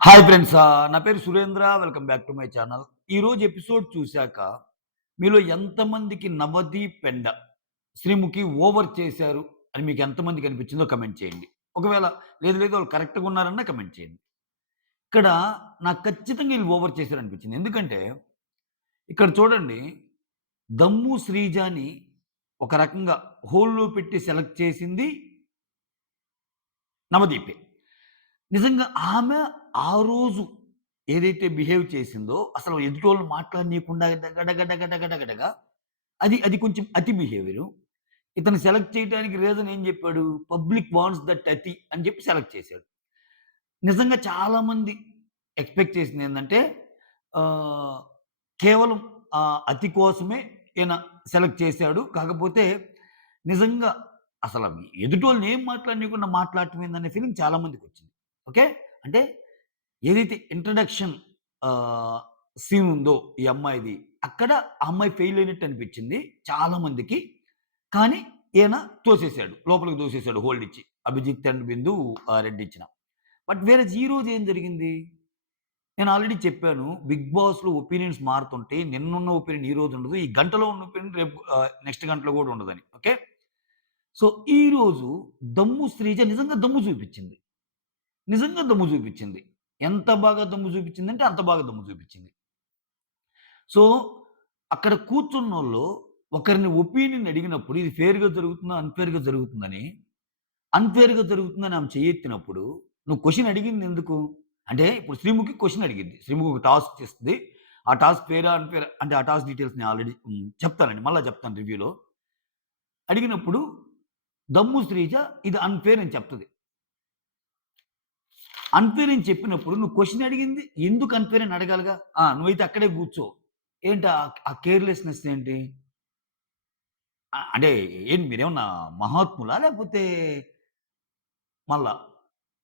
Hi friends. నా పేరు Surendra. Welcome back to my channel. ఈరోజు ఎపిసోడ్ చూసాక మీలో ఎంతమందికి 'నవదీప్ పెండ' శ్రీముఖి ఓవర్ చేశారు అని మీకు ఎంతమందికి అనిపించిందో కమెంట్ చేయండి. ఒకవేళ లేదు వాళ్ళు కరెక్ట్‌గా ఉన్నారన్నా కమెంట్ చేయండి. ఇక్కడ నాకు ఖచ్చితంగా ఈళ్ళు ఓవర్ చేశారనిపించింది. ఎందుకంటే ఇక్కడ చూడండి 'దమ్ము శ్రీజాని' ఒక రకంగా హోల్‌లో పెట్టి సెలెక్ట్ చేసింది 'నవదీపే.' నిజంగా ఆమె ఆ రోజు ఏదైతే బిహేవ్ చేసిందో, అసలు ఎదుటోళ్ళు మాట్లాడనీయకుండా గడగడగడగడగడగా అది అది కొంచెం అతి బిహేవియరు. ఇతను సెలెక్ట్ చేయడానికి రీజన్ ఏం చెప్పాడు? పబ్లిక్ వాంట్స్ దట్ అతి అని చెప్పి సెలెక్ట్ చేసాడు. నిజంగా చాలామంది ఎక్స్‌పెక్ట్ చేసిందేందంటే ఆహ్, కేవలం అతి కోసమే ఈయన సెలెక్ట్ చేసాడు. కాకపోతే నిజంగా అసల ఎదుటోళ్ళని ఏం మాట్లాడనీయకుండా మాట్లాడటం ఏందనే ఫీలింగ్ చాలా మందికొచ్చింది. ఓకే. అంటే ఏదైతే ఇంట్రడక్షన్ ఆహ్, సీన్ ఉందో ఈ అమ్మాయిది, అక్కడ ఆ అమ్మాయి ఫెయిల్ అయినట్టు అనిపించింది చాలా మందికి. కానీ ఈయన తోసేసాడు. లోపలికి దోసేసాడు హోల్డ్ ఇచ్చి. అభిజిత్ అండ్ బిందు రెడ్ ఇచ్చిన. బట్ వేరేజ్ ఈరోజు ఏం జరిగింది? నేను ఆల్రెడీ చెప్పాను. 'బిగ్ బాస్‌లో' ఒపీనియన్స్ మారుతుంటాయి. నిన్నున్న ఒపీనియన్ ఈ రోజు ఉండదు. ఈ గంటలో ఉన్న ఒపీనియన్ రేపు నెక్స్ట్ గంటలో గూడా ఉండదని. ఓకే. సో, ఈరోజు దమ్ము శ్రీజ నిజంగా దమ్ము చూపిచ్చింది. నిజంగా దమ్ము చూపిచ్చింది. ఎంత బాగా దమ్ము చూపిచ్చిందంటే అంత బాగా దమ్ము చూపిచ్చింది. సో, అక్కడ కూర్చున్నోళ్ళు ఒకరిని ఒపీనియన్ అడిగినప్పుడు ఇది ఫెయిర్‌గా జరుగుతుందా? అన్‌ఫెయిర్‌గా జరుగుతుందని, అన్‌ఫెయిర్‌గా జరుగుతుందని ఆమె చెయ్యెత్తినప్పుడు, నువ్వు క్వెషన్ అడిగిందెందుకు? అంటే ఇప్పుడు శ్రీముఖి క్వెషన్ అడిగిద్ది. శ్రీముఖి ఒక టాస్క్ ఇస్తది. ఆ టాస్క్ ఫెయిరా? అన్‌ఫెయిరా? అంటే ఆ టాస్క్ డీటెయిల్స్ నేను ఆల్రెడీ చెప్తానండి. మళ్ళా చెప్తాను రివ్యూలో. అడిగినప్పుడు దమ్ము శ్రీజ ఇది అన్‌ఫెయిర్ అని చెప్తది. అన్‌ఫెయిర్ అని చెప్పినప్పుడు నువ్వు క్వెషన్ అడిగింది ఎందుకు అన్‌ఫెయిర్ అని అడగాలిగా? నువ్వైతే అక్కడే కూర్చో. ఏంటి ఆ కేర్‌లెస్‌నెస్ ఏంటి? అంటే ఏంటి మీరేమన్నా మహాత్ములా? లేకపోతే మళ్ళా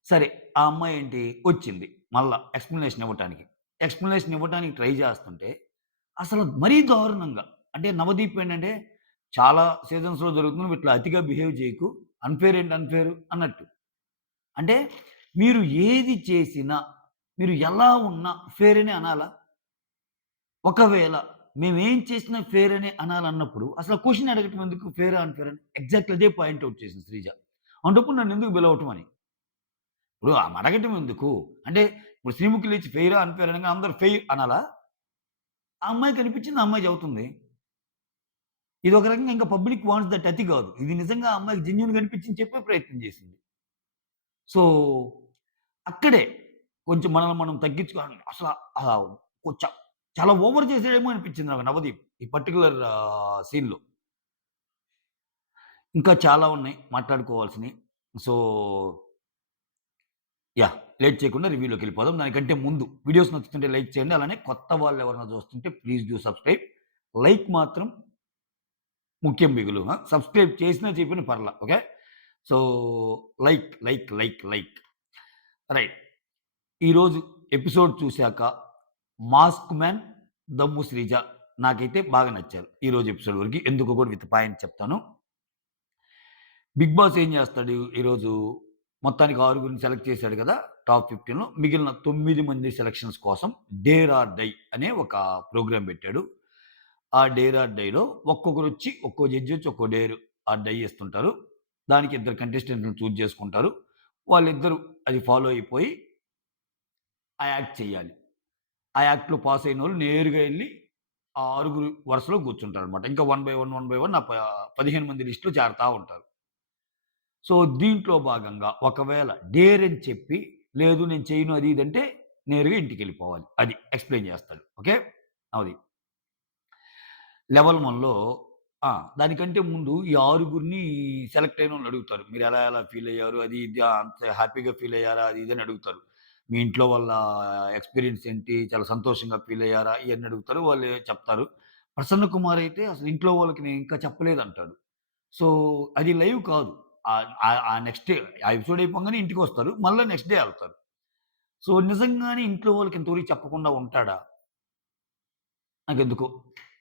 సరే ఆ అమ్మాయేంటి వచ్చింది. మళ్ళా ఎక్స్‌ప్లనేషన్ ఇవ్వటానికి. ఎక్స్‌ప్లనేషన్ ఇవ్వటానికి ట్రై చేస్తుంటే అసలు మరీ దారుణంగా అంటే నవదీప్ ఏంటంటే చాలా సీజన్స్‌లో జరుగుతుంది. నువ్వు ఇట్లా అతిగా బిహేవ్ చేయకు. అన్‌ఫెయిర్ ఏంటి అన్‌ఫెయిర్ అన్నట్టు. అంటే మీరు ఏది చేసినా, మీరు ఎలా ఉన్నా ఫెయిర్ అనే అనాలా? ఒకవేళ మేమేం చేసినా ఫెయిర్ అనే అనాలన్నప్పుడు అసలు క్వెషన్ అడగటం ఎందుకు ఫెయిరా? అన్‌ఫెయిరా? అని ఎగ్జాక్ట్‌లీ అదే పాయింట్ ఔట్ చేసింది శ్రీజ. అలాంటప్పుడు నన్నెందుకు పిలవటం అని. ఇప్పుడు ఆమె అడగటం ఎందుకు? అంటే ఇప్పుడు శ్రీముఖి లేచి ఫెయిరా? అన్‌ఫెయిరా? అనంగానే అందరూ ఫెయిర్ అనాలా? ఆ అమ్మాయికి అనిపించింది ఆ అమ్మాయి చెబుతుంది. ఇది ఒక రకంగా ఇంకా పబ్లిక్ వాంట్స్ దట్ అతి కాదు. ఇది నిజంగా ఆ అమ్మాయికి జెన్యూన్‌గా అనిపించింది చెప్పే ప్రయత్నం చేసింది. సో, అక్కడే కొంచెం మనల్ని మనం తగ్గించుకోవాలి. అసల ఆహ్, కొ చ చాలా ఓవర్ చేసాడేమో అనిపించింది నాకు నవదీప్. ఈ పర్టిక్యులర్ సీన్‌లో. ఇంకా చాలా ఉన్నాయి మాట్లాడుకోవాల్సినయి. సో, లేట్ చేయకుండా రివ్యూలోకెళ్ళిపోదాం. దానికంటే ముందు వీడియోస్ నచ్చుతుంటే లైక్ చేయండి. అలానే కొత్త వాళ్ళెవరైనా చూస్తుంటే ప్లీజ్ డూ సబ్‌స్క్రైబ్. లైక్ మాత్రం ముఖ్యం బిగులు. సబ్‌స్క్రైబ్ చేసినా చేయకపోయినా పర్లా. ఓకే. So, like. రైట్. ఈరోజు ఎపిసోడ్ చూసాక 'మాస్క్ మ్యాన్', 'దమ్ము శ్రీజ' నాకైతే బాగా నచ్చారు. ఈరోజు ఎపిసోడ్ వరకి. ఎందుకో కూడా విత్ పాయింట్ చెప్తాను. 'బిగ్ బాస్' ఏం చేస్తాడు ఈరోజు మొత్తానికి 6గురిని సెలెక్ట్ చేసాడు కదా! టాప్ 15లో మిగిలిన 9 మంది సెలక్షన్స్ కోసం 'డేర్ ఆర్ డై' అనే ఒక ప్రోగ్రామ్ పెట్టాడు. ఆ 'డేర్ ఆర్ డై'లో ఒక్కొక్కరొచ్చి ఒక్కో జడ్జి వచ్చి ఒక్కో డేర్ ఆర్ డై ఇస్తుంటారు. దానికి ఇద్దరు కంటెస్టెంట్‌లని చూజ్ చేసుకుంటారు. వాళ్ళిద్దరూ అది ఫాలో అయిపోయి ఆ యాక్ట్ చేయాలి. ఆ యాక్ట్‌లో పాస్ అయినోళ్ళు నేరుగా ఎళ్లి ఆ ఆరుగురు వరుసలో కూర్చుంటారనమాట. ఇంకా వన్ బై వన్ 15 మంది లిస్ట్‌లో చేరతా ఉంటారు. సో, దీంట్లో భాగంగా ఒకవేళ డేర్ అని చెప్పి, లేదు నేను చేయను అది ఇది అంటే నేరుగా ఇంటికెళ్ళిపోవాలి. అది ఎక్స్‌ప్లెయిన్ చేస్తాడు. ఓకే. అది. లెవెల్ 1లో దానికంటే ముందు ఈ ఆరుగురిని సెలెక్ట్ అయినోళ్ళని అడుగుతారు. మీరు ఎలా ఫీల్ అయ్యారు? అది ఇది అంత హ్యాపీగా ఫీల్ అయ్యారా? అది ఇది అని అడుగుతారు. మీ ఇంట్లో వాళ్ళ ఎక్స్‌పీరియన్స్ ఏంటి? చాలా సంతోషంగా ఫీల్ అయ్యారా? ఇయన్నీ అడుగుతారు. వాళ్ళు చెప్తారు. ప్రసన్న కుమార్ అయితే అసలు ఇంట్లో వాళ్ళకి నేను ఇంకా చెప్పలేదంటాడు. సో, అది లైవ్ కాదు. నెక్స్ట్ డే ఆ ఎపిసోడ్ అయిపోంగానే ఇంటికొస్తారు. మళ్ళా నెక్స్ట్ డే ఎళ్తారు. సో, నిజంగానే ఇంట్లో వాళ్ళకి ఇంతవరకు చెప్పకుండా ఉంటాడా? నాకెందుకో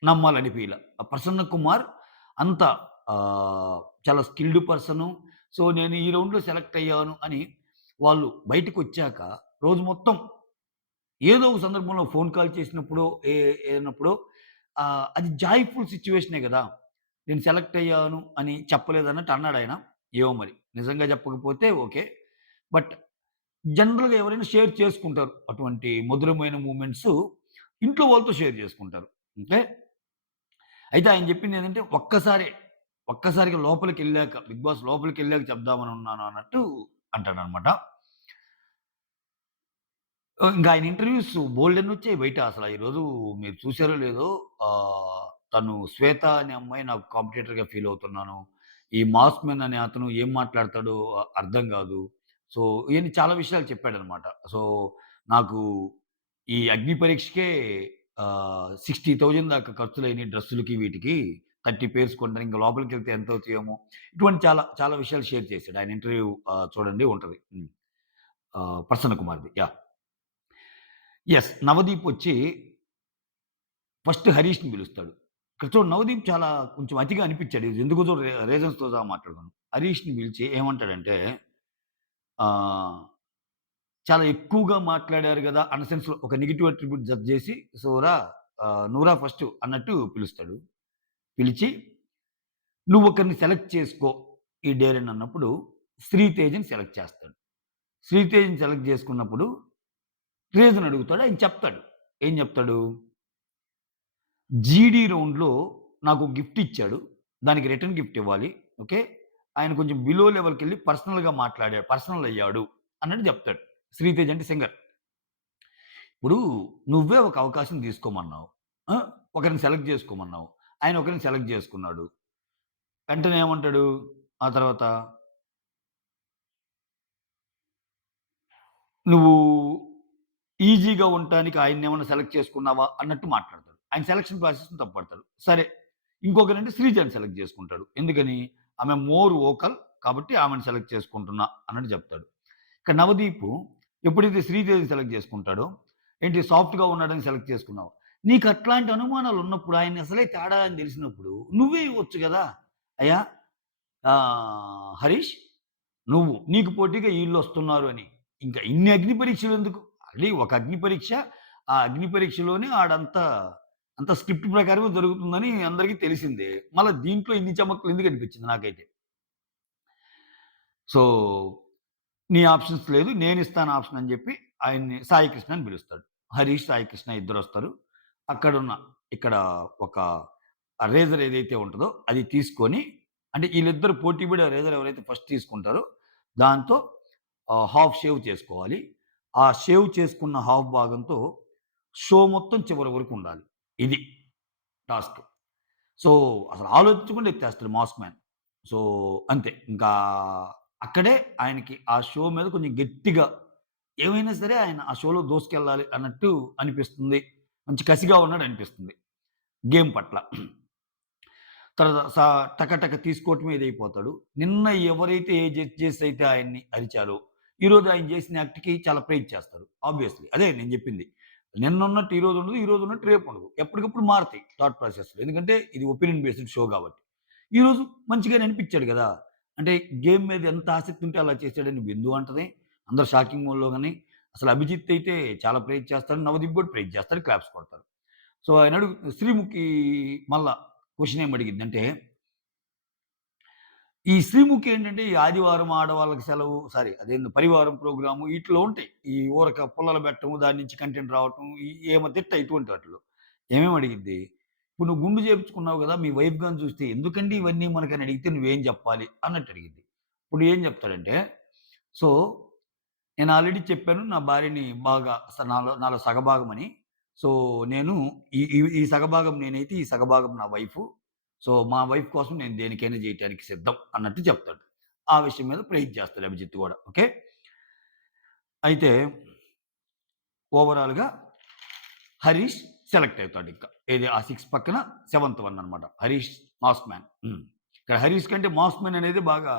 నమ్మాలనిపియల. ఆ ప్రసన్న కుమార్ అంత చాలా స్కిల్డ్ పర్సను. సో, నేను ఈ రౌండ్‌లో సెలెక్ట్ అయ్యాను అని వాళ్ళు బయటికొచ్చాక రోజు మొత్తం ఏదో ఒక సందర్భంలో ఫోన్ కాల్ చేసినప్పుడో, ఏదన్నప్పుడో అది జాయ్‌ఫుల్ సిట్యుయేషనే గదా! నేను సెలెక్ట్ అయ్యాను అని చెప్పలేదన్నట్టు అన్నాడాయన. ఏమో మరి. నిజంగా చెప్పకపోతే ఓకే. బట్ జనరల్‌గా ఎవరైనా షేర్ చేసుకుంటారు. అటువంటి మధురమైన మూమెంట్సు ఇంట్లో వాళ్ళతో షేర్ చేసుకుంటారు. ఓకే. అయితే ఆయన చెప్పిందేంటంటే ఒక్కసారిగా లోపలికెళ్ళాక 'బిగ్ బాస్' లోపలికెళ్ళాక చెప్దామనున్నాను అన్నట్టు అంటాడనమాట. ఇంకా ఆయన ఇంటర్‌వ్యూస్ బోలెడన్నొచ్చాయి బయట అసల. ఈరోజు మీరు చూసారో లేదో తను 'శ్వేత' అనే అమ్మాయి నాకు కాంపిటీటర్‌గా ఫీల్ అవుతున్నాను. ఈ 'మాస్ మెన్' అనే అతను ఏం మాట్లాడతాడో అర్థం గాదు. సో, ఇయన్ని చాలా విషయాలు చెప్పాడనమాట. సో, నాకు ఈ అగ్ని పరీక్షకే 60,000 దాకా ఖర్చులయినియి డ్రెస్సులకి వీటికి. 30 పేర్స్ కొంటానికి ఇంక లోపలికెళ్తే ఎంతవుతాయేమో! ఇటువంటి చాలా చాలా విషయాలు షేర్ చేసాడు. ఆయన ఇంటర్‌వ్యూ చూడండి ఉంటది. హ్మ్. 'ప్రసన్న కుమార్‌ది.' యాహ్! యెస్. నవదీప్ వచ్చి ఫస్ట్ హరీష్‌ని పిలుస్తాడు. ఇక్కడ చూడు నవదీప్ చాలా కొంచెం అతిగా అనిపిచ్చాడు. ఇది ఎందుకో చూడు రీజన్స్‌తో సహా మాట్లాడుకుందాం. హరీష్‌ని పిలిచి ఏమంటాడంటే ఆహ్, చాలా ఎక్కువగా మాట్లాడారు గదా! అన్న సెన్స్‌లో ఒక నెగెటివ్ అట్రిబ్యూట్ జడ్జ్ జేసి సో, నువ్వురా ఫస్టు అన్నట్టు పిలుస్తాడు. పిలిచి నువ్వొకరిని సెలెక్ట్ చేసుకో ఈ డేరన్ అన్నప్పుడు శ్రీతేజని సెలెక్ట్ చేస్తాడు. శ్రీతేజని సెలెక్ట్ జేసుకున్నప్పుడు రీజన్ అడుగుతాడు. ఆయన చెప్తాడు. ఏం జెప్తాడు? జీడీ రౌండ్‌లో నాకు గిఫ్ట్ ఇచ్చాడు. దానికి రిటర్న్ గిఫ్ట్ ఇవ్వాలి. ఓకే. ఆయన కొంచెం బిలో లెవెల్‌కెళ్ళి పర్సనల్ అయ్యాడు అన్నట్టు చెప్తాడు. 'శ్రీతేజ్' అంటే సింగర్. ఇప్పుడు నువ్వే ఒక అవకాశం తీసుకోమన్నావు. ఆ! ఒకరిని సెలెక్ట్ చేసుకోమన్నావు. ఆయన ఒకరిని సెలెక్ట్ చేసుకున్నాడు. వెంటనే ఏమంటాడు? ఆ తర్వాత నువ్వు ఈజీగా ఉండటానికి ఆయన్నేమన్నా సెలెక్ట్ చేసుకున్నావా? అన్నట్టు మాట్లాడతాడు. ఆయన సెలక్షన్ ప్రాసెస్‌ని తప్పుపడతాడు. సరే. ఇంకొకరంటే శ్రీజని సెలెక్ట్ చేసుకుంటాడు. ఎందుకని? ఆమె మోర్ వోకల్ కాబట్టి ఆమెను సెలెక్ట్ చేసుకుంటున్నా అన్నట్టు చెప్తాడు. ఇక నవదీపు ఎప్పుడైతే శ్రీదేవిని సెలెక్ట్ చేసుకుంటాడో, ఏంటి సాఫ్ట్‌గా ఉన్నాడని సెలెక్ట్ చేసుకున్నావు. నీకట్లాంటి అనుమానాలున్నప్పుడు ఆయన్ని అసలే తేడా అని తెలిసినప్పుడు నువ్వే ఇవ్వచ్చు గదా! అయ్యా హరీష్ నీకు పోటీగా ఈళ్ళొస్తున్నారు అని. ఇంకా ఇన్ని అగ్ని పరీక్షలెందుకు? ఆల్రెడీ ఒక అగ్ని పరీక్ష, ఆ అగ్ని పరీక్షలోనే అంతా స్క్రిప్ట్ ప్రకారమే జరుగుతుందని అందరికీ తెలిసిందే. మళ్ళా దీంట్లో ఇన్ని చమక్కులు ఎందుకనిపించింది నాకైతే. సో, నీ ఆప్షన్స్ లేదు. నేనిస్తాను ఆప్షన్ అని జెప్పి ఆయన్ని సాయి కృష్ణ అని పిలుస్తాడు. హరీష్, సాయి కృష్ణ ఇద్దరొస్తారు. అక్కడున్న ఇక్కడ ఒక రేజర్ ఏదైతే ఉంటదో అది తీసుకొని అంటే ఈళ్ళిద్దరు పోటీ పడి ఆ రేజర్ ఎవరైతే ఫస్ట్ తీసుకుంటారో దాంతో హాఫ్ షేవ్ చేసుకోవాలి. ఆ షేవ్ చేసుకున్న హాఫ్ భాగంతో షో మొత్తం చివరి వరకు ఉండాలి. ఇది టాస్క్. సో, అసలు ఆలోచించకుండా ఎత్తేస్తాడు మాస్ మ్యాన్. సో, అంతే. ఇంకా అక్కడే ఆయనకి ఆ షో మీద కొంచెం గట్టిగా ఏమైనా సరే ఆయన ఆ షోలో దూసుకెళ్ళాలి అన్నట్టు అనిపిస్తుంది. మంచి కసిగా ఉన్నాడనిపిస్తుంది గేమ్ పట్ల. తర్వాత టక తీసుకోవటమే ఇదైపోతాడు. నిన్న ఎవరైతే ఏ జడ్జెస్ అయితే ఆయన్ని అరిచారో, ఈరోజు ఆయన చేసిన యాక్ట్‌కి చాలా ప్రైజ్ చేస్తారు. ఆబ్వియస్లీ. అదే నేను జెప్పింది. నిన్నున్నట్టు ఈరోజు ఉండదు. ఈరోజున్నట్టు రేపుండదు. ఎప్పటికప్పుడు మారతాయి థాట్ ప్రాసెస్‌లు. ఎందుకంటే ఇది ఒపీనియన్ బేస్డ్ షో గాబట్టి. ఈరోజు మంచిగానే అనిపిచ్చాడు గదా! అంటే గేమ్ మీద ఎంత ఆసక్తి ఉంటే అలా చేసాడని బిందు అంటది. అందరూ షాకింగ్ మోడ్‌లో గాని, అసలు అభిజిత్ అయితే చాలా ప్రైజ్ చేస్తాడు. నవదీప్ గూడా ప్రైజ్ చేస్తాడు. క్లాప్స్ కొడతారు. సో, ఆయన శ్రీముఖి మళ్ళా క్వెషన్ ఏమి అడిగిద్దంటే, ఈ శ్రీముఖి ఏంటంటే, ఈ ఆదివారం ఆడవాళ్ళకి సెలవు అదేందో పరివారం ప్రోగ్రాము ఈటిలో ఉంటాయి. ఈ ఊరక పుల్లలు పెట్టము, దాని నుంచి కంటెంట్ రావటం, ఏమో తిట్ట ఇటువంటి వాటిలో. ఏమేమి అడిగిద్ది? ఇప్పుడు నువ్వు గుండు చేపించుకున్నావు గదా! మీ వైఫ్ గాని చూస్తే ఎందుకండి ఇవన్నీ మనకని అడిగితే నువ్వేం జెప్పాలి? అన్నట్టు అడిగిద్ది. ఇప్పుడు ఏం జెప్తాడంటే, సో, నేను ఆల్రెడీ చెప్పాను నా భార్యని బాగా నాలో నాలో సగభాగమని. సో, నేను ఈ ఈ ఈ సగభాగం నేనైతే, ఈ సగభాగం నా వైఫు. సో, మా వైఫ్ కోసం నేను దేనికైనా జేయటానికి సిద్ధం అన్నట్టు చెప్తాడు. ఆ విషయం మీద ప్రైజ్ చేస్తాడు అభిజిత్ గూడా. ఓకే. అయితే ఓవరాల్‌గా హరీష్ సెలెక్ట్ అవుతాడింక. ఏది ఆ 6 పక్కన సెవెంత్ వన్ అన్నమాట. Harish mass man. ఇక్కడ హరీష్ కంటే మాస్ మ్యాన్ అనేది బాగా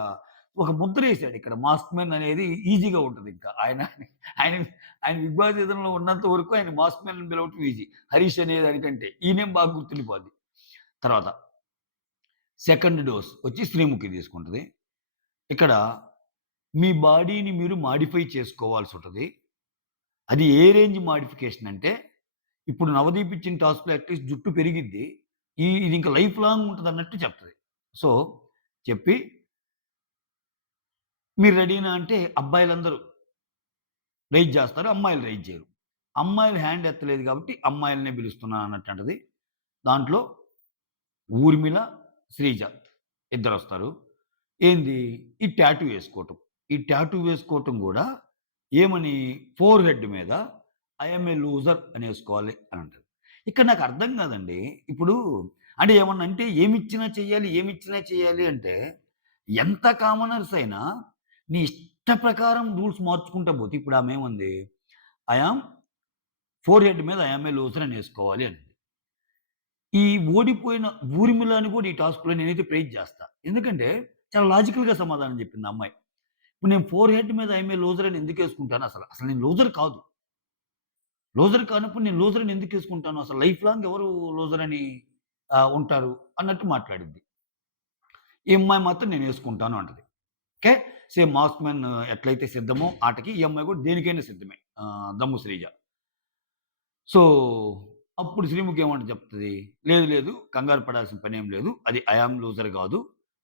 ఒక ముద్రేసాడు ఇక్కడ. మాస్ మ్యాన్ అనేది ఈజీగా ఉంటదింక. ఆయన ఆయన 'బిగ్ బాస్' సీజన్‌లో ఉన్నంత వరకు ఆయన మాస్ మ్యాన్ అని పిలవటం ఈజీ. హరీష్ అనే దానికంటే. ఈ నేమ్ బాగా గుర్తుండిపోద్ది. తర్వాత సెకండ్ డోస్ వచ్చి శ్రీముఖి తీసుకుంటది. ఇక్కడ మీ బాడీని మీరు మాడిఫై చేసుకోవాల్సుంటది. అది ఏ రేంజ్ మోడిఫికేషన్ అంటే, ఇప్పుడు 'నవదీప్' ఇచ్చిన టాస్క్‌లో అట్‌లీస్ట్ జుట్టు పెరిగిద్ది. ఇది ఇంకా లైఫ్ లాంగ్ ఉంటదన్నట్టు చెప్తది. సో, చెప్పి "మీరు రెడీనా?" అంటే అబ్బాయిలందరూ రైజ్ జేస్తారు. అమ్మాయిలు రైజ్ జేయరు. అమ్మాయిలు హ్యాండ్ ఎత్తలేదు గాబట్టి అమ్మాయిలనే పిలుస్తున్నాను అన్నట్టంటది. దాంట్లో ఊర్మిళ, శ్రీజ ఇద్దరొస్తారు. ఏంది ఈ టాటూ యేసుకోవటం. ఈ టాటూ వేసుకోవటం గూడా ఏమని ఫోర్ హెడ్ మీద ఐ యామ్ ఏ లూజర్ అనేసుకోవాలి అనంటది. ఇక్కడ నాకు అర్థం కాదండి. ఇప్పుడు అంటే ఏమన్నా అంటే ఏమిచ్చినా చెయ్యాలి, ఏమిచ్చినా చేయాలి అంటే ఎంత కామనర్స్ అయినా నీ ఇష్ట ప్రకారం రూల్స్ మార్చుకుంటా పోతే ఇప్పుడు ఆమేముంది ఐ యామ్ ఫోర్ హెడ్ మీద ఐ యామ్ ఏ లూజర్ అనేసుకోవాలి అని. ఈ ఓడిపోయిన ఊర్మిళని కూడా ఈ టాస్క్‌లో నేనైతే ప్రైజ్ చేస్తా. ఎందుకంటే చాలా లాజికల్‌గా సమాధానం చెప్పింది ఆ అమ్మాయి. ఇప్పుడు నేను ఫోర్ హెడ్ మీద ఐ యామ్ ఏ లూజర్ అని ఎందుకేసుకుంటాను అసలు? అసలు నేను లూజర్ కాదు. లూజర్ కానప్పుడు నేను లూజర్ అని ఎందుకేసుకుంటాను? అసలు లైఫ్ లాంగ్ ఎవరు లూజర్ అని ఉంటారు అన్నట్టు మాట్లాడిద్ది. ఈ అమ్మాయి మాత్రం నేనేసుకుంటాను అంటది. ఓకే. సేమ్ 'మాస్ మ్యాన్' ఎట్లయితే సిద్ధమో ఆటకి ఈ అమ్మాయి కూడా దేనికైనా సిద్ధమే. 'దమ్ము శ్రీజ.' సో, అప్పుడు శ్రీముఖి ఏమంట చెప్తది, "లేదు, లేదు కంగారు పడాల్సిన పనేం లేదు. అది 'ఐ యామ్ లూజర్' గాదు.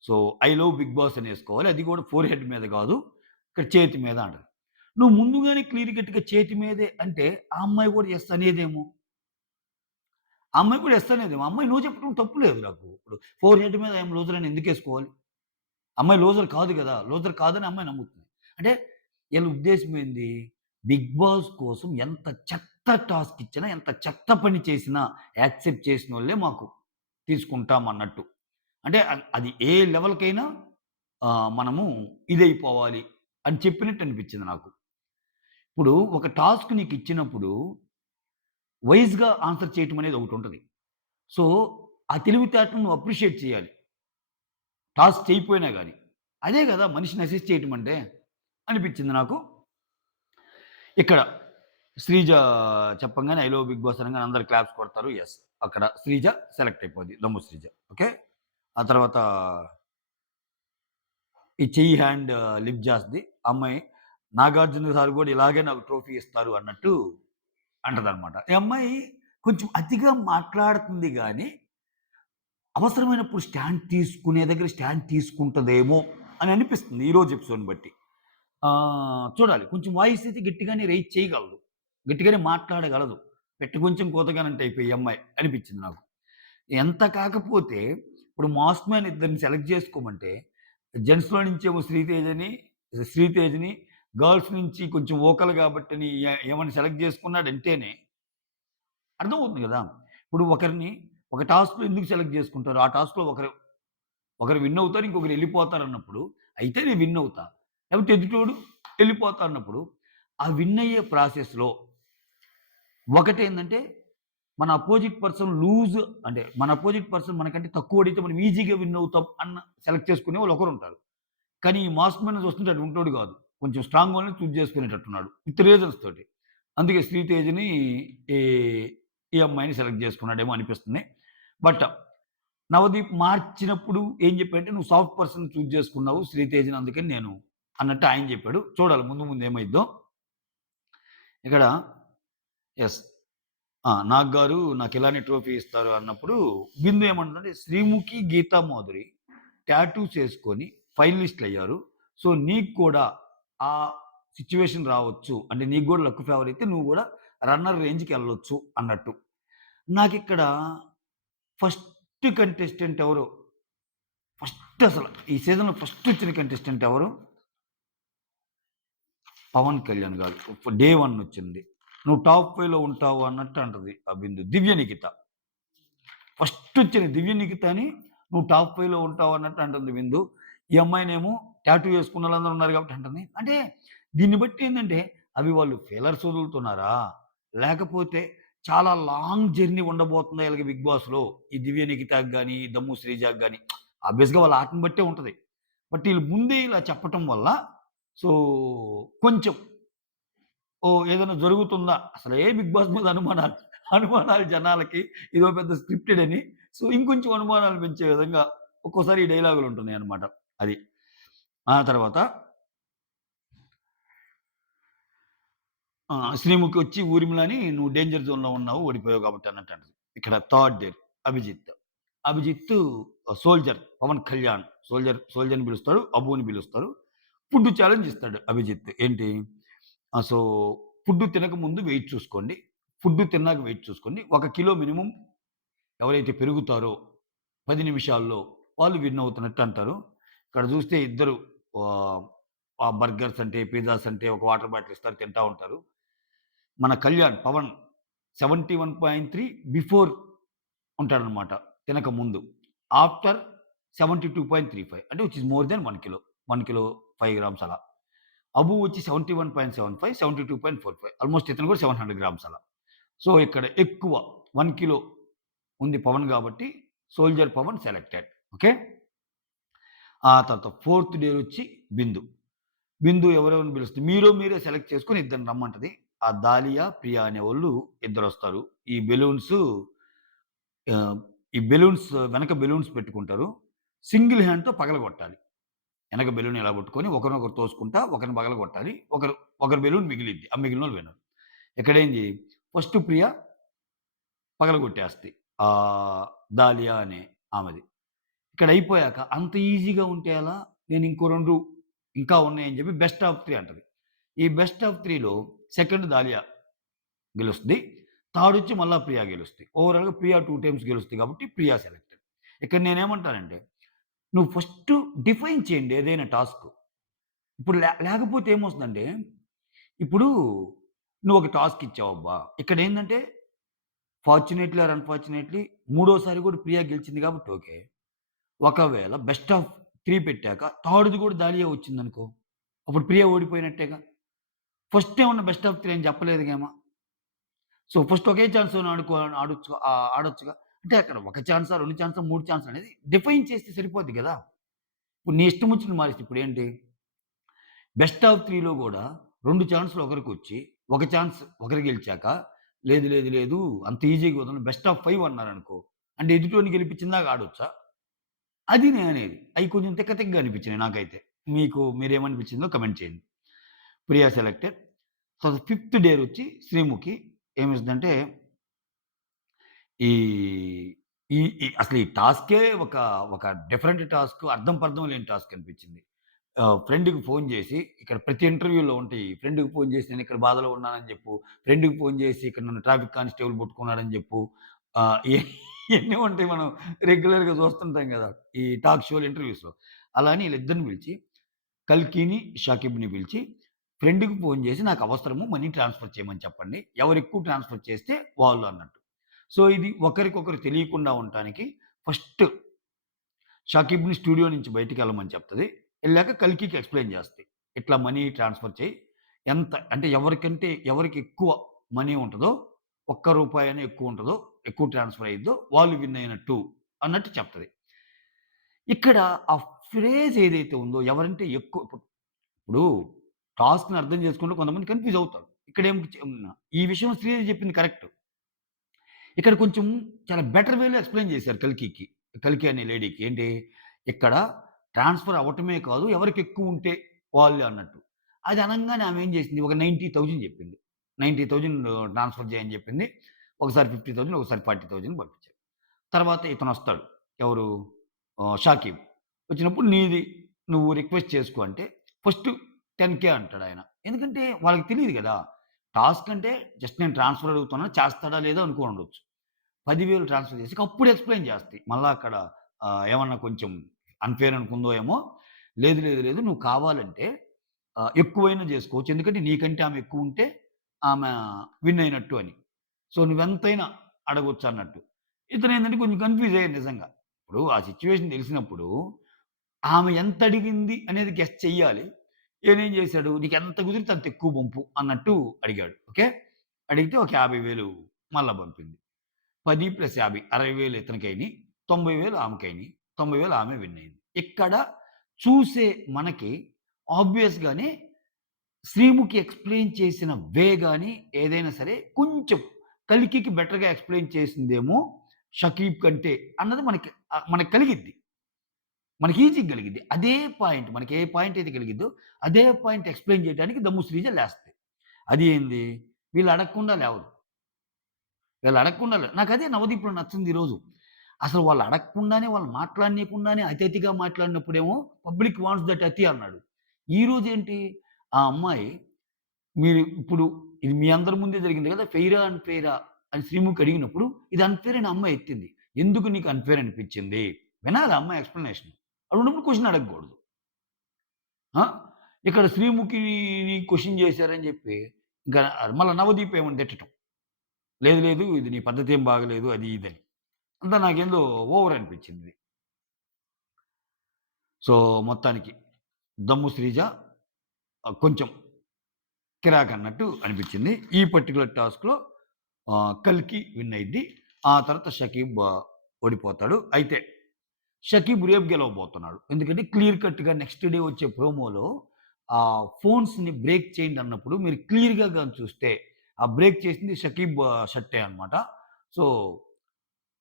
So, 'I love Bigg Boss' అనేసుకోవాలి. అది కూడా ఫోర్ హెడ్ మీద గాదు. ఇక్కడ చేతి మీద" అంటది. నువ్వు ముందుగానే క్లియర్ కట్‌గా చేతి మీదే అంటే, ఆ అమ్మాయి కూడా యెస్ అనేదేమో. ఆ అమ్మాయి కూడా యెస్ అనేదేమో. ఆ అమ్మాయి నో చెప్పడం తప్పు లేదు నాకు. ఇప్పుడు ఫోర్ హెడ్ మీద 'ఐ యామ్ లూజర్' అని ఎందుకేసుకోవాలి? అమ్మాయి లూజర్ కాదు గదా! లూజర్ కాదని అమ్మాయి నమ్ముతుంది. అంటే ఈళ్ళ ఉద్దేశ్యం ఏంది? బిగ్ బాస్ కోసం ఎంత చెత్త టాస్క్ ఇచ్చినా, ఎంత చెత్త పని చేసినా యాక్సెప్ట్ చేసినోళ్ళే మాకు తీసుకుంటాం అన్నట్టు. అంటే అది ఏ లెవెల్‌కైనా మనము ఇదైపోవాలి అని చెప్పినట్టు అనిపించింది నాకు. ఇప్పుడు ఒక టాస్క్ నీకిచ్చినప్పుడు వైస్‌గా ఆన్సర్ చేయటం అనేది ఒకటుంటది. సో, ఆ తెలివితేటలను నువ్వు అప్రిషియేట్ చేయాలి. టాస్క్ చేయకపోయినా గాని. అదే గదా! మనిషిని అసిస్ట్ చేయటం అంటే అనిపించింది నాకు. ఇక్కడ శ్రీజ చెప్పంగానే 'ఐ లవ్ బిగ్ బాస్' అనంగానే అందరూ క్లాప్స్ కొడతారు. యెస్. అక్కడ శ్రీజ సెలెక్ట్ అయిపోద్ది. దమ్ము శ్రీజ. ఓకే. ఆ తర్వాత ఈ చెయ్యి హ్యాండ్ లిఫ్ట్ చేస్తది. ఆ అమ్మాయి నాగార్జున సార్ గూడా ఇలాగే నాకు ట్రోఫీ ఇస్తారు అన్నట్టు అంటదనమాట. ఈ అమ్మాయి కొంచెం అతిగా మాట్లాడుతుంది గానీ, అవసరమైనప్పుడు స్టాండ్ తీసుకునే దగ్గర స్టాండ్ తీసుకుంటదేమో అని అనిపిస్తుంది ఈరోజు ఎపిసోడ్‌ని బట్టి. చూడాలి. కొంచెం వాయిస్ అయితే గట్టిగానే రైజ్ చేయగలదు. గట్టిగానే మాట్లాడగలదు. పెట్ట కొంచెం కూతగానంటే అయిపోయి ఈ అమ్మాయి అనిపించింది నాకు. ఎంత కాకపోతే ఇప్పుడు 'మాస్ మ్యాన్' ఇద్దరిని సెలెక్ట్ చేసుకోమంటే జెంట్స్‌లో నుంచేమో శ్రీతేజ్‌ని గర్ల్స్ నుంచి కొంచెం వోకల్ కాబట్టని ఏమన్నా సెలెక్ట్ చేసుకున్నాడంటేనే అర్థమవుతుంది గదా! ఇప్పుడు ఒక టాస్క్‌లో ఎందుకు సెలెక్ట్ చేసుకుంటారు? ఆ టాస్క్‌లో ఒకరు విన్ అవుతారు. ఇంకొకరు ఎళ్ళిపోతారన్నప్పుడు, అయితే నేను విన్ అవుతా. లేకపోతే ఎదుటోడు ఎళ్ళిపోతా అన్నప్పుడు, ఆ విన్ అయ్యే ప్రాసెస్‌లో ఒకటేందంటే, మన అపోజిట్ పర్సన్ అంటే మన అపోజిట్ పర్సన్ మనకంటే తక్కువోడితే మనం ఈజీగా విన్ అవుతాం అన్న సెలెక్ట్ చేసుకునేవాళ్ళు ఒకరుంటారు. కానీ ఈ మాస్ మ్యాన్‌ని చూస్తుంటే అటు ఉంటోడు గాదు. కొంచెం స్ట్రాంగ్ వాళ్ళని చూజ్ చేసుకునేటట్టున్నాడు. విత్ రీజన్స్ తోటి. అందుకే 'శ్రీతేజ్‌ని' ఈ ఈ అమ్మాయిని సెలెక్ట్ చేసుకున్నాడేమో అనిపిస్తుంది. బట్ నవదీప్ మార్చినప్పుడు ఏం చెప్పాడంటే, "నువ్వు సాఫ్ట్ పర్సన్ చూజ్ చేసుకున్నావు 'శ్రీతేజని' అందుకని నేను" అన్నట్టు ఆయన చెప్పాడు. చూడాలి ముందు ముందు ఏమైద్దో. ఇక్కడ యెస్. నాగ్గారు నాకిలానే ట్రోఫీ ఇస్తారు అన్నప్పుడు బిందు ఏమంటుందంటే, "శ్రీముఖి, గీతా మాధురి టాటూస్ ఏసుకొని ఫైనలిస్ట్‌లయ్యారు. సో, నీకు కూడా ఆ సిట్యుయేషన్ రావచ్చు. అంటే నీకు గూడా లక్ ఫేవర్ అయితే నువ్వు గూడా రన్నర్ రేంజ్‌కెళ్ళొచ్చు" అన్నట్టు. నాకిక్కడ ఫస్ట్ కంటెస్టెంట్ ఎవరు? ఫస్ట్ అసల ఈ సీజన్‌లో ఫస్ట్ వచ్చిన కంటెస్టెంట్ ఎవరు? పవన్ కళ్యాణ్ గారు. డే 1 వచ్చింది. నువ్వు టాప్ 5లో ఉంటావు అన్నట్టు అంటది ఆ బిందు. దివ్య నిఖిత. ఫస్ట్ వచ్చిన దివ్య నిఖితని నువ్వు టాప్ 5లో ఉంటావు అన్నట్టు అంటుంది బిందు. ఈ అమ్మాయినేమో టాటూ వేసుకున్నోళ్ళందరూ ఉన్నారు కాబట్టి అంటుంది. అంటే దీన్ని బట్టి ఏందంటే అవి వాళ్ళు ఫీలర్స్ వదులుతున్నారా? లేకపోతే చాలా లాంగ్ జర్నీ ఉండబోతుందా ఈళ్ళకి బిగ్ బాస్‌లో ఈ దివ్య నిఖితకి గాని, దమ్ము శ్రీజాకి గాని ఆబ్వియస్‌గా వాళ్ళ ఆటను బట్టే ఉంటది. బట్ ఈళ్ళు ముందే ఇలా చెప్పటం వల్ల సో, కొంచెం ఏదైనా జరుగుతుందా? అసలే బిగ్ బాస్ మీద అనుమానాలు జనాలకి ఇదో పెద్ద స్క్రిప్టెడ్ అని. సో, ఇంకొంచెం అనుమానాలు పెంచే విధంగా ఒక్కోసారి ఈ డైలాగులుంటున్నాయన్నమాట. అది. ఆ తర్వాత శ్రీముఖి ఊర్మిళని "నువ్వు డేంజర్ జోన్‌లో ఉన్నావు. ఓడిపోయావు కాబట్టి" అన్నట్టంటది. ఇక్కడ third dare Abhijeet. Abhijeet soldier Pawan Kalyan సోల్జర్‌ని పిలుస్తాడు. అబుని పిలుస్తారు. ఫుడ్ ఛాలెంజ్ ఇస్తాడు అభిజిత్. ఏంటి? సో, ఫుడ్ తినకముందు వెయిట్ చూసుకోండి. ఫుడ్ తిన్నాక వెయిట్ చూసుకోండి. 1 కిలో మినిమమ్ ఎవరైతే పెరుగుతారో 10 నిమిషాల్లో వాళ్ళు విన్ అవుతున్నట్టు అంటారు. ఇక్కడ చూస్తే ఇద్దరు ఆహ్, ఆ బర్గర్స్ అంటే, పిజ్జాస్ అంటే ఒక వాటర్ బాటిల్ ఇస్తారు తింటా ఉంటారు. మన కళ్యాణ్ పవన్ 71.3 బిఫోర్ ఉంటాడనమాట తినక ముందు. ఆఫ్టర్ 72.35 అంటే which is more than 1 kilo. 1 kilo 5 grams అలా. అబు వచ్చి 71.75, 72.45 ఆల్‌మోస్ట్ ఇతను కూడా 700 గ్రామ్స్ అలా. సో, ఇక్కడ ఎక్కువ 1 కిలో ఉంది పవన్ గాబట్టి, 'సోల్జర్ పవన్' సెలెక్టెడ్. ఓకే. ఆ తర్వాత ఫోర్త్ డే వచ్చి బిందు. బిందు ఎవరెవరిని పిలుస్తుంది. మీరే సెలెక్ట్ చేసుకొని ఇద్దరిని రమ్మంటది. ఆ దాలియా, ప్రియా అనేవోళ్ళు ఇద్దరొస్తారు. ఈ బెలూన్స్ ఆహ్, ఈ బెలూన్స్ వెనక బెలూన్స్ పెట్టుకుంటారు. సింగిల్ హ్యాండ్‌తో పగలగొట్టాలి. వెనక బెలూన్ ఇలా పట్టుకొని ఒకరినొకరు తోసుకుంటా ఒకరిని పగలగొట్టాలి. ఒకరి బెలూన్ మిగిలిద్ది. ఆ మిగిలినోళ్ళు విన్నర్. ఇక్కడేంది ఫస్ట్ ప్రియ పగలగొట్టేస్తది. ఆహ్, దాలియా అనే ఆమెది. ఇక్కడ అయిపోయాక అంత ఈజీగా ఉంటే ఎలా? నేను ఇంకో 2 ఇంకా ఉన్నాయని చెప్పి బెస్ట్ ఆఫ్ 3 అంటది. ఈ బెస్ట్ ఆఫ్ 3లో సెకండ్ దాలియా గెలుస్తది. థర్డ్ వచ్చి మళ్ళా ప్రియా గెలుస్తది. ఓవరాల్‌గా ప్రియా 2 టైమ్స్ గెలుస్తది కాబట్టి ప్రియా సెలెక్టెడ్. ఇక్కడ నేనేమంటానంటే నువ్వు ఫస్ట్ డిఫైన్ చేయండి ఏదైనా టాస్క్. ఇప్పుడు లేకపోతే ఏమొస్తుందంటే, ఇప్పుడు నువ్వొక టాస్క్ ఇచ్చావబ్బా! ఇక్కడేందంటే ఫార్చునేట్‌లీ ఆర్ అన్‌ఫార్చునేట్‌లీ మూడోసారి కూడా ప్రియా గెలిచింది కాబట్టి ఓకే. ఒకవేళ బెస్ట్ ఆఫ్ 3 పెట్టాక థర్డ్‌ది కూడా దాలియా వచ్చిందనుకో, అప్పుడు ప్రియా ఓడిపోయినట్టేగా. ఫస్ట్ ఏమన్నా బెస్ట్ ఆఫ్ 3 అని చెప్పలేదుగేమ. సో, ఫస్ట్ ఒకే ఛాన్స్‌తోని ఆడొచ్చుగా. అంటే అక్కడ ఒక ఛాన్సా, 2 ఛాన్సా, 3 ఛాన్సా అనేది డిఫైన్ చేస్తే సరిపోద్ది గదా! ఇప్పుడు నీ ఇష్టం వచ్చినట్టు మారిస్తే ఇప్పుడేంటి? బెస్ట్ ఆఫ్ 3లో గూడా 2 ఛాన్స్‌లు ఒకరికొచ్చి, ఒక ఛాన్స్ ఒకరు గెలిచాక, లేదు అంత ఈజీగా వదలను బెస్ట్ ఆఫ్ 5 అన్నారనుకో, అంటే ఎదుటోడిని గెలిపించిందాక ఆడొచ్చా? అది నేననేది. అయి కొంచెం తిక్క తిక్కగా అనిపించినాయి నాకైతే. మీరేమనిపించిందో కామెంట్ చేయండి. ప్రియా సెలెక్టెడ్. తర్వాత ఫిఫ్త్ డేరొచ్చి శ్రీముఖి ఏమిస్తదంటే, ఈ ఈ ఈ అసలు ఈ టాస్కే ఒక డిఫరెంట్ టాస్క్, అర్థం పర్థం లేని టాస్క్ అనిపించింది. ఫ్రెండ్‌కి ఫోను జేసి, ఇక్కడ ప్రతి ఇంటర్వ్యూలో ఉంటాయి. ఫ్రెండ్‌కి ఫోను జేసి నేనిక్కడ బాధలో ఉన్నానని జెప్పు. ఫ్రెండ్‌కి ఫోను జేసి ఇక్కడ నన్ను ట్రాఫిక్ కానిస్టేబుల్ పట్టుకున్నాడని జెప్పు. ఇయన్నీ ఉంటాయి. మనం రెగ్యులర్‌గా చూస్తుంటాం గదా! ఈ టాక్ షోలు, ఇంటర్వ్యూస్‌లో. అలా అని ఈళ్ళిద్దరిని పిలిచి, కల్కిని, షాకిబ్‌ని పిలిచి, ఫ్రెండ్‌కి ఫోను జేసి నాకు అవసరము మనీ ట్రాన్స్‌ఫర్ చేయమని చెప్పండి. ఎవరెక్కువ ట్రాన్స్‌ఫర్ చేస్తే వాళ్ళు అన్నట్టు. సో, ఇది ఒకరికొకరు తెలియకుండా ఉండటానికి ఫస్ట్ షకీబ్‌ని స్టూడియో నుంచి బయటికెళ్ళమని చెప్తది. ఎళ్ళాక కల్కికి ఎక్స్‌ప్లెయిన్ చేస్తది. ఇట్లా మనీ ట్రాన్స్‌ఫర్ చెయ్యి. ఎంత అంటే ఎవరికి ఎక్కువ మనీ ఉంటదో, ఒక్క రూపాయైనా ఎక్కువుంటదో, ఎక్కువ ట్రాన్స్‌ఫర్ అయ్యిద్దో వాళ్ళు విన్ అయినట్టు అన్నట్టు చెప్తది. ఇక్కడ ఆ ఫ్రేజ్ ఏదైతే ఉందో ఎవరంటే ఎక్కువ ఇప్పుడు టాస్క్‌ని అర్థం చేసుకుంటే కొంతమంది కన్‌ఫ్యూజ్ అవుతారు. ఇక్కడేం ఈ విషయం శ్రీదేవి చెప్పింది కరెక్ట్. ఇక్కడ కొంచెం చాలా బెటర్ వేలో ఎక్స్‌ప్లెయిన్ చేశారు కల్కికి. కల్కి అనే లేడీకి. ఏంటి? ఇక్కడ ట్రాన్స్‌ఫర్ అవ్వటమే కాదు, ఎవరికెక్కువుంటే వాళ్ళే అన్నట్టు. అది అనంగానే ఆమె ఏం చేసింది, ఒక 90,000 చెప్పింది. 90,000 ట్రాన్స్‌ఫర్ చేయని చెప్పింది. ఒకసారి 50,000 ఒకసారి 40,000 పంపించారు. తర్వాత ఇతనొస్తాడు. ఎవరు? షాకీబ్. వచ్చినప్పుడు నువ్వు రిక్వెస్ట్ చేసుకో అంటే, ఫస్ట్ 10,000 అంటాడాయన. ఎందుకంటే వాళ్ళకి తెలీదు గదా! టాస్క్ అంటే జస్ట్ నేను ట్రాన్స్‌ఫర్ అడుగుతున్నాను చేస్తాడా లేదా అనుకోనుండొచ్చు. 10,000 ట్రాన్స్‌ఫర్ చేసాక అప్పుడు ఎక్స్‌ప్లెయిన్ చేస్తయి. మళ్ళా అక్కడ ఏమన్నా కొంచెం అన్‌ఫెయిర్ అనుకుందో ఏమో! లేదు నువ్వు కావాలంటే ఎక్కువైనా జేసుకోవచ్చు. ఎందుకంటే నీకంటే ఆమె ఎక్కువుంటే ఆమె విన్ అయినట్టు అని. సో, నువ్వెంతైనా అడగొచ్చన్నట్టు. ఇతనేంటంటే కొంచెం కన్‌ఫ్యూజ్ అయ్యాడు నిజంగా. ఇప్పుడు ఆ సిట్యుయేషన్ తెలిసినప్పుడు ఆమె ఎంత అడిగింది అనేది గెస్ చెయ్యాలి. ఈయనేం జేశాడు, నీకెంత కుదిరితే అంత ఎక్కువ పంపు అన్నట్టు అడిగాడు. ఓకే. అడిగితే ఒక 50,000 మళ్ళా పంపింది. 10 + 50 60,000 ఇతనికయినియి. 90,000 ఆమెకయినియి. 90,000 ఆమె విన్ అయింది. ఇక్కడ చూసే మనకి ఆబ్వియస్‌గానే శ్రీముఖి ఎక్స్‌ప్లెయిన్ చేసిన వే గాని, ఏదైనా సరే కొంచెం కల్కికి బెటర్‌గా ఎక్స్‌ప్లెయిన్ చేసిందేమో షకీబ్ కంటే అన్నది మనకి కలిగిద్ది. మనకి ఈజీగా కలిగిద్ది. అదే పాయింట్ మనకి ఏ పాయింట్ అయితే కలిగిద్దో అదే పాయింట్ ఎక్స్‌ప్లెయిన్ చేయడానికి దమ్ము శ్రీజ లేస్తది. అది ఏంది? వీళ్ళు అడగకుండా లేవరు. వీళ్ళు అడగకుండా నాకదే నవదీప్‌లో నచ్చింది ఈరోజు. అసలు వాళ్ళు అడగకుండానే, వాళ్ళు మాట్లాడనీయకుండానే అతి అతిగా మాట్లాడినప్పుడేమో పబ్లిక్ వాంట్స్ దట్ అతి అన్నాడు. ఈరోజేంటి ఆ అమ్మాయి మీరు ఇప్పుడు ఇది మీ అందరి ముందే జరిగింది కదా! ఫెయిరా అండ్ ఫెయిరా అని శ్రీముఖి అడిగినప్పుడు ఇది అన్‌ఫెయిర్ అని అమ్మాయి ఎత్తింది. ఎందుకు నీకు అన్‌ఫెయిర్ అనిపించింది? వినాలి ఆ అమ్మాయి ఎక్స్‌ప్లనేషన్. అటువంటిప్పుడు క్వెషన్ అడగకూడదు. ఆ! ఇక్కడ శ్రీముఖిని క్వెషన్ చేశారని చెప్పి ఇంకా మళ్ళా నవదీప్ ఏమని తిట్టటం. లేదు లేదు ఇది నీ పద్ధతి ఏం బాగాలేదు అది ఇది అని. అంతా నాకేందో ఓవర్ అనిపించింది. సో, మొత్తానికి 'దమ్ము శ్రీజ' కొంచెం కిరాకన్నట్టు అనిపించింది. ఈ పర్టిక్యులర్ టాస్క్‌లో 'కల్కి' విన్ అయ్యిద్ది. ఆ తర్వాత 'షకీబ్' ఓడిపోతాడు. అయితే షకీబ్ రేపు గెలవబోతున్నాడు. ఎందుకంటే క్లియర్ కట్‌గా నెక్స్ట్ డే వచ్చే ప్రోమోలో ఫోన్స్‌ని బ్రేక్ చేయండి అన్నప్పుడు మీరు క్లియర్‌గా గాని చూస్తే ఆ బ్రేక్ చేసింది షకీబ్ షర్టే అన్నమాట. సో,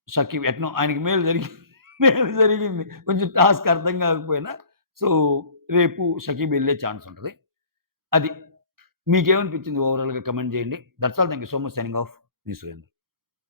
షకీబ్ ఎట్నో ఆయనకి మేలు జరిగింది. మేలు జరిగింది. కొంచెం టాస్క్ అర్థం కాకపోయినా సో, రేపు షకీబ్ ఎళ్ళే ఛాన్స్ ఉంటది. అది. మీకేమనిపించింది ఓవరాల్‌గా కమెంట్ చేయండి. That's all. Thank you so much. Signing off. Me Surendra.